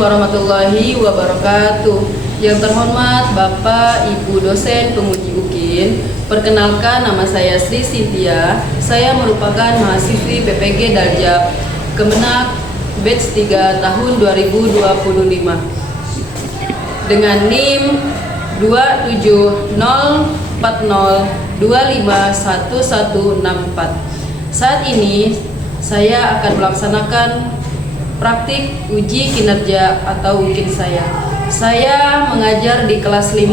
warahmatullahi wabarakatuh. Yang terhormat Bapak Ibu dosen penguji UKIN, perkenalkan nama saya Sri Cynthia. Saya merupakan mahasiswi PPG Daljab Kemenak batch 3 tahun 2025 dengan NIM 27040251164. Saat ini saya akan melaksanakan praktik uji kinerja atau UKIN saya. Saya mengajar di kelas 5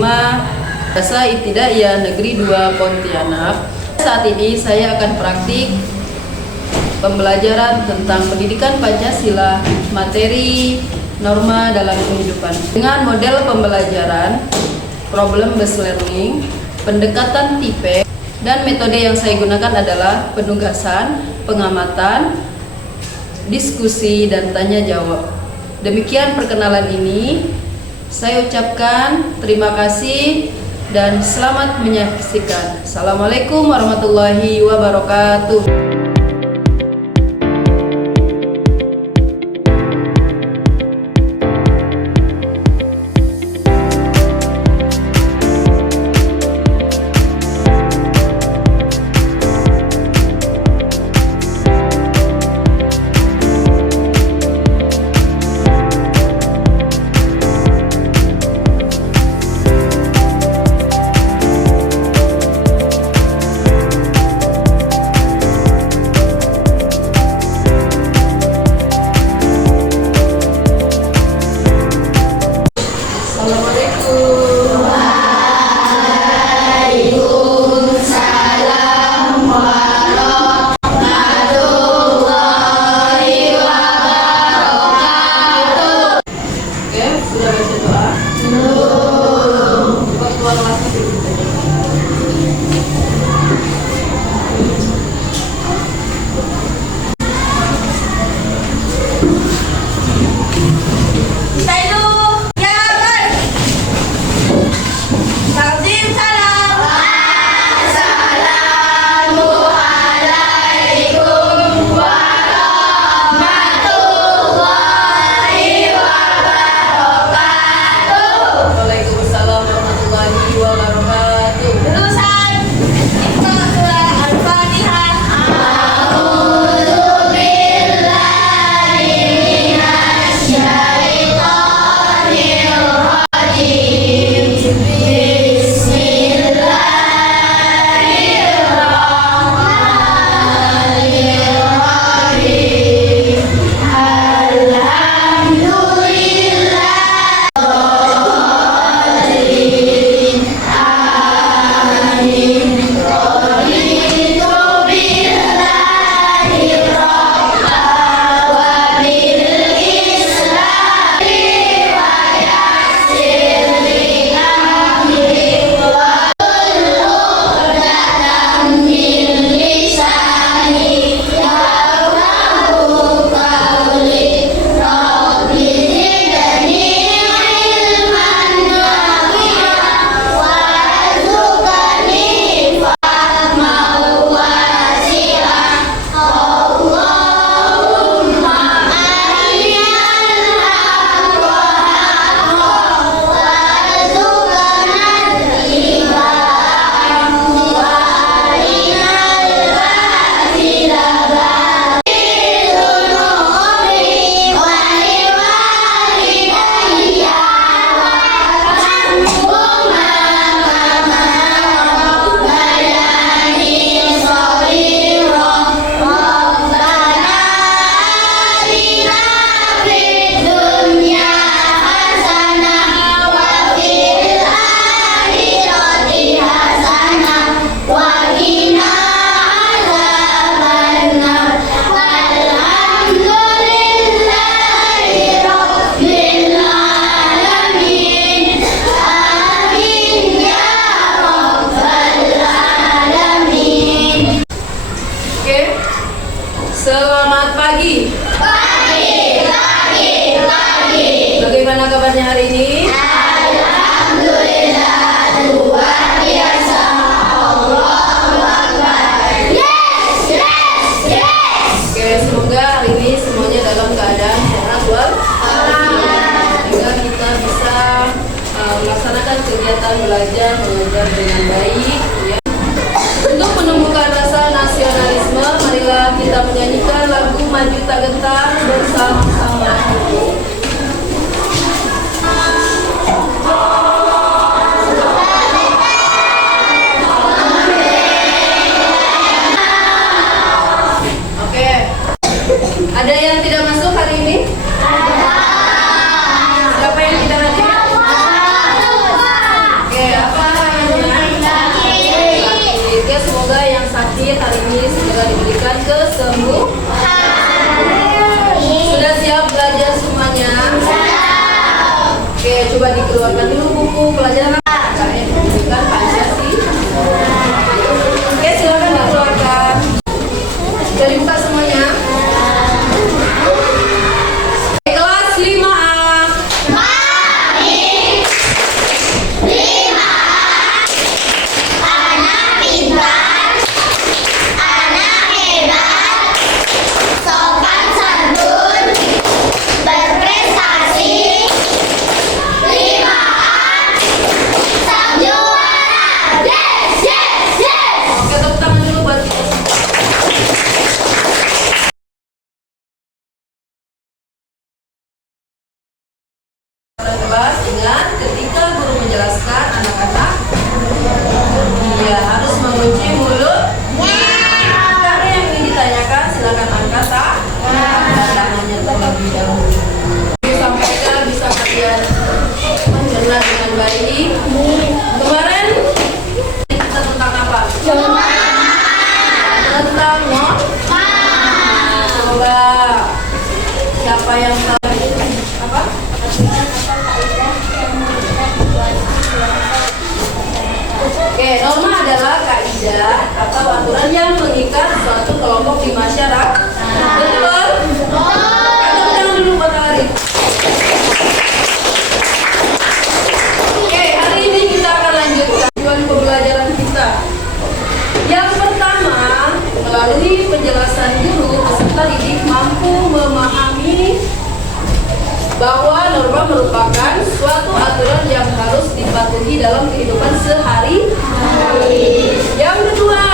Madrasah Ibtidaiyah Negeri 2 Pontianak. Saat ini saya akan praktik pembelajaran tentang pendidikan Pancasila, materi norma dalam kehidupan. Dengan model pembelajaran problem based learning, pendekatan TIPEK, dan metode yang saya gunakan adalah penugasan, pengamatan, diskusi, dan tanya jawab. Demikian perkenalan ini. Saya ucapkan terima kasih dan selamat menyaksikan. Assalamualaikum warahmatullahi wabarakatuh. ingin hari ini segera diberikan kesembuhan. Sudah siap belajar semuanya? Oke, coba dikeluarkan dulu buku pelajaran. Kalian diberikan Pancasila. Oke, silakan dikeluarkan. Sudah dibuka semuanya? Kelas 5A. Ingat, ketika guru menjelaskan anak-anak harus mengunci mulut. Karena yang ingin ditanyakan silakan angkat tangannya terlebih dahulu. Sampaikan bisa kalian mencerna dengan baik. Kemarin kita tentang apa? Tentang coba siapa yang tahu apa? Oke, norma adalah kaidah atau aturan yang mengikat suatu kelompok di masyarakat. Betul? Tepuk tangan dulu buat Arif. Oke, hari ini kita akan lanjutkan tujuan pembelajaran kita. Yang pertama, melalui penjelasan guru, peserta didik mampu memahami bahwa norma merupakan suatu aturan yang harus dipatuhi dalam kehidupan sehari-hari. Yang kedua,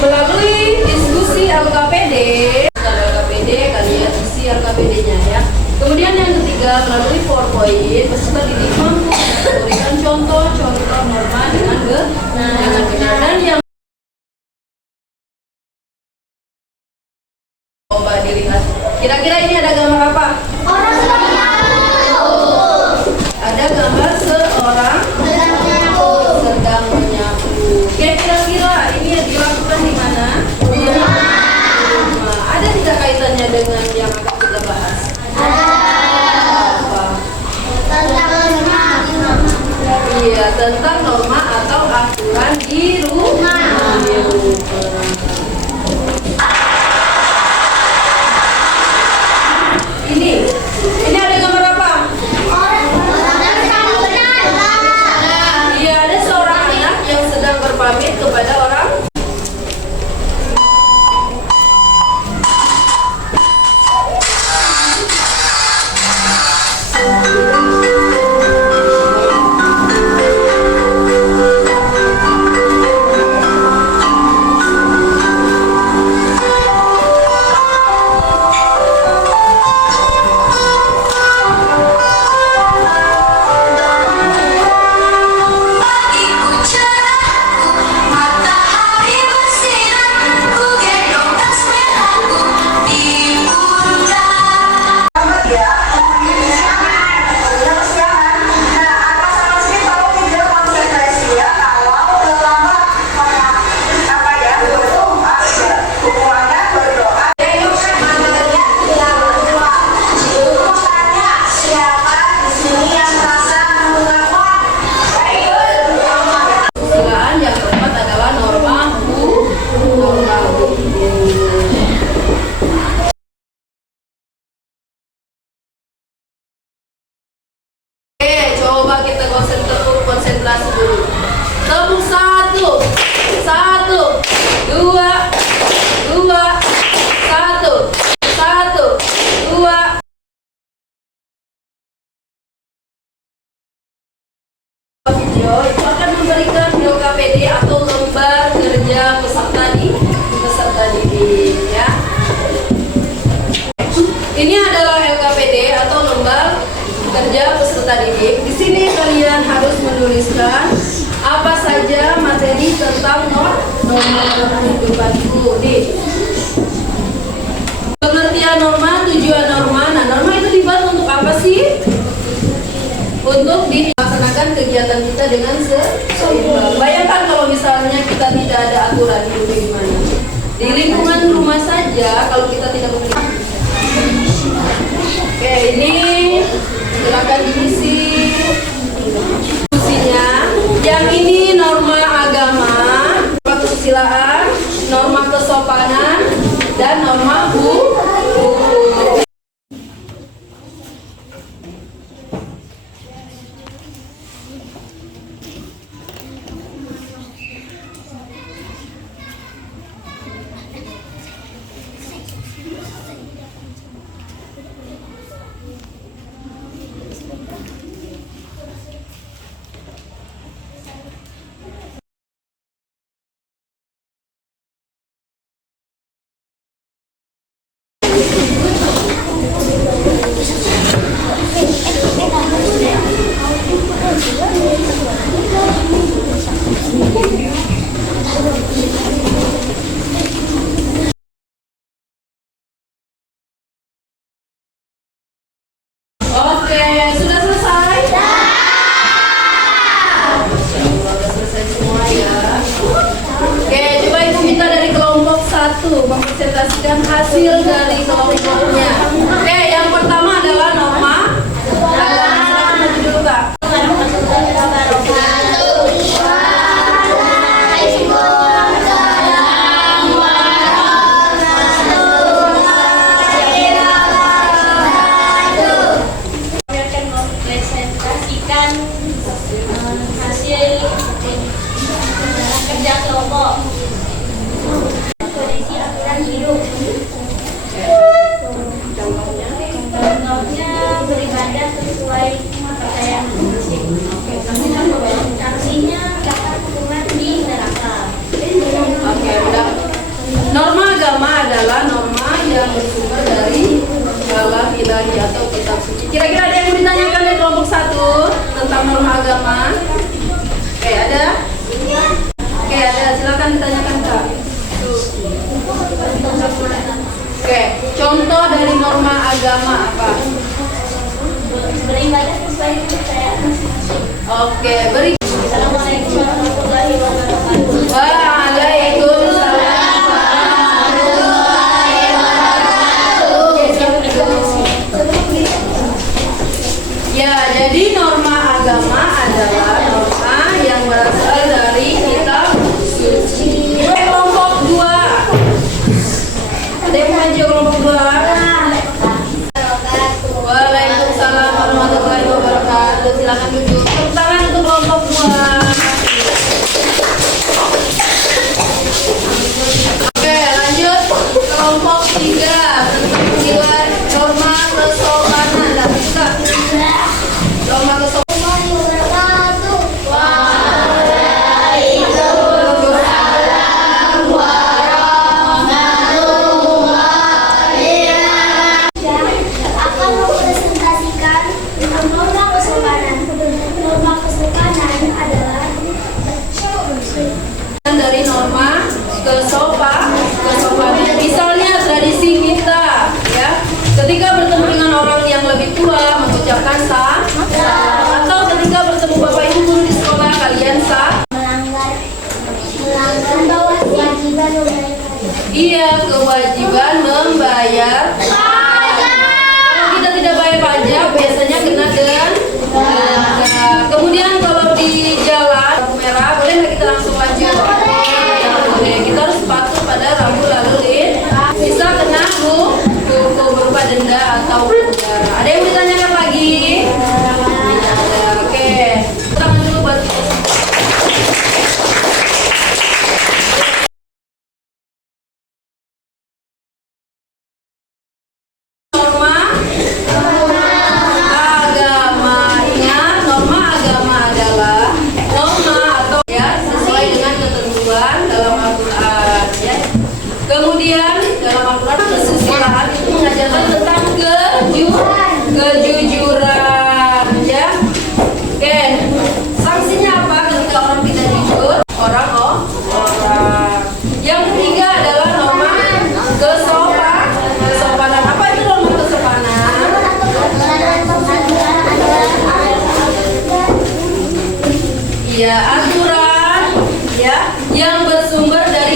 melalui diskusi LKPD kalian isi LKPD-nya ya. Kemudian yang ketiga, melalui PowerPoint, peserta didik mampu memberikan contoh-contoh norma dengan benar. Dan yang coba dilihat. Kira-kira ini ada gambar apa? Ada gambar seorang sedang menyapu. Oke, kira-kira ini dilakukan di mana? Ada tidak kaitannya dengan yang akan kita bahas? Apa? Iya, tentang norma atau aturan di rumah. Ini ada gambar apa? Iya, ada seorang anak yang sedang berpamit kepada orang. Konsentrasi dulu. Tepuk satu, dua, satu, dua. Video itu akan memberikan LKPD atau lembar kerja peserta didik ya. Ini adalah LKPD atau lembar kerja peserta didik. Di sini kalian harus menuliskan apa saja materi tentang norma kehidupanku. Pengertian norma, tujuan norma. Nah, norma itu dibuat untuk apa sih? Untuk dilaksanakan kegiatan kita dengan seimbang. Bayangkan kalau misalnya kita tidak ada aturan hidupnya gimana. Di lingkungan rumah saja kalau kita tidak memiliki. Oke, ini silakan diisi diskusinya. Yang ini norma agama, norma kesusilaan, norma kesopanan, dan norma hukum. Oke, sudah selesai? Sudah selesai semua ya. Oke, coba Ibu minta dari kelompok 1 mempresentasikan hasil dari kelompoknya. Oke, yang pertama adalah norma. Silakan maju dulu, Kak. Presentasikan hasil kerja kelompok, kondisi aturan hidup. Contohnya beribadah sesuai kepercayaan masing-masing. Sanksinya dapat hukuman di neraka. Oke, udah. Norma agama adalah norma yang bersumber dari kalam ilahi atau kitab suci. Kira-kira ada yang mau ditanyakan dari kelompok 1 tentang norma agama? Oke, ada? Oke, ada. Silakan ditanyakan, Kak. Oke, contoh dari norma agama apa? Beribadah sesuai kepercayaan masing-masing. Oke, beri. Assalamualaikum warahmatullahi wabarakatuh. Waalaikumsalam. Ya, jadi norma agama adalah norma yang berasal dari kitab suci. Kelompok 2. Ada yang maju kelompok 2? Waalaikumsalam warahmatullahi wabarakatuh. Silakan duduk. Tepuk tangan untuk kelompok 2. Oke, lanjut kelompok 3 tentang penilaian norma kesopanan. Dah buka. Norma kesopanan. Akan mempresentasikan norma kesopanan. Norma kesopanan adalah Dari norma kesopanan. Misalnya tradisi kita, ya, ketika bertemu dengan orang yang lebih tua mengucapkan salam, atau ketika bertemu bapak ibu guru di sekolah kalian melanggar kewajiban iya, kewajiban membayar. Kalau kita tidak bayar pajak, biasanya kena denda. Kemudian kalau di jalan lampu merah, boleh nggak kita langsung lanjut? Boleh. Kita harus patuh pada rambu lalu lintas. Bisa kena hukum berupa denda atau penjara. Ada yang ditanyakan lagi? Tidak ada. Oke. Tangan dulu buat kita. Norma agama. Ingat, norma agama adalah norma atau ya sesuai dengan ketentuan dalam Al-Quran, ya. Kemudian dalam Al-Quran kesusilaan itu mengajarkan tentang kejujuran, ya. Oke, sanksinya apa ketika orang tidak jujur? Orang. Yang ketiga adalah norma kesopanan. Apa itu norma kesopanan? Ya, aturan, ya, yang bersumber dari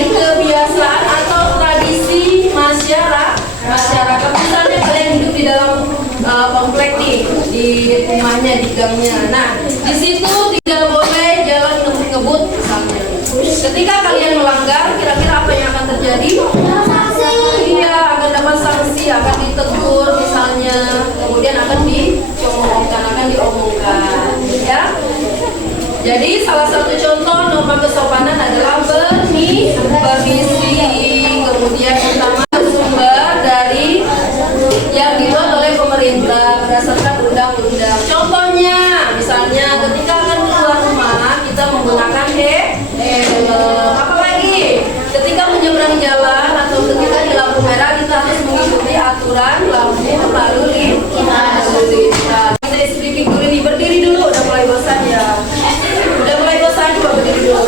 Ketika kalian melanggar, kira-kira apa yang akan terjadi? Iya, akan dapat sanksi, akan ditegur misalnya, kemudian akan diomongkan, ya. Jadi salah satu contoh norma kesopanan adalah permisi, kemudian utama bersumber dari yang dibuat oleh pemerintah berdasarkan undang-undang. Contohnya, misalnya ketika akan keluar rumah kita menggunakan helm. Apalagi ketika menyeberang jalan atau ketika di lampu merah kita harus mengikuti aturan lampu lalu lintas. Kita sedikit dulu nih, berdiri dulu, udah mulai bosan ya. Udah mulai bosan, coba berdiri dulu.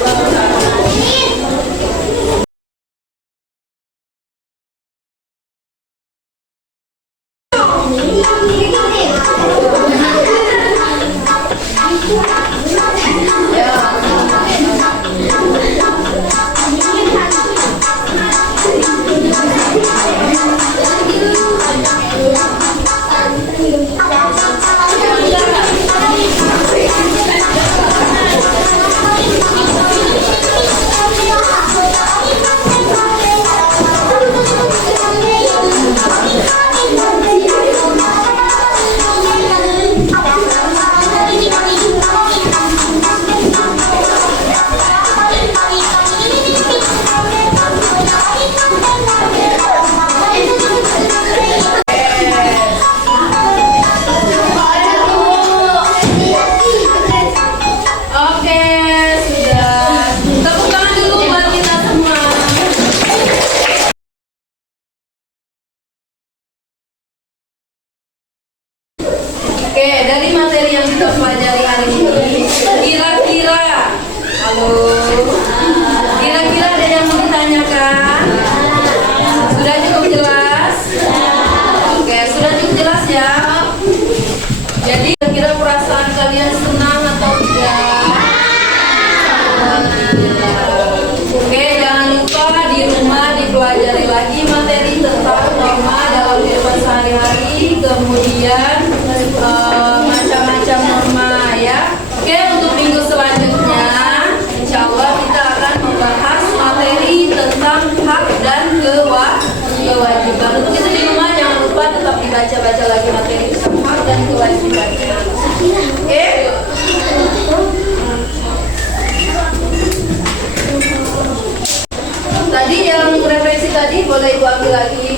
Oke, dari materi yang kita pelajari hari ini, kira-kira ada yang mau ditanyakan? Sudah cukup jelas? Oke, sudah cukup jelas ya? Jadi kira-kira perasaan kalian senang atau tidak? Oke, jangan lupa di rumah dipelajari lagi materi tentang norma dalam kehidupan sehari-hari, kemudian macam-macam norma ya. Oke, untuk minggu selanjutnya insya Allah kita akan membahas materi tentang hak dan kewajiban. Untuk itu di rumah jangan lupa tetap dibaca-baca lagi materi tentang hak dan kewajibannya. Oke. Tadi yang referensi tadi boleh Ibu ambil lagi.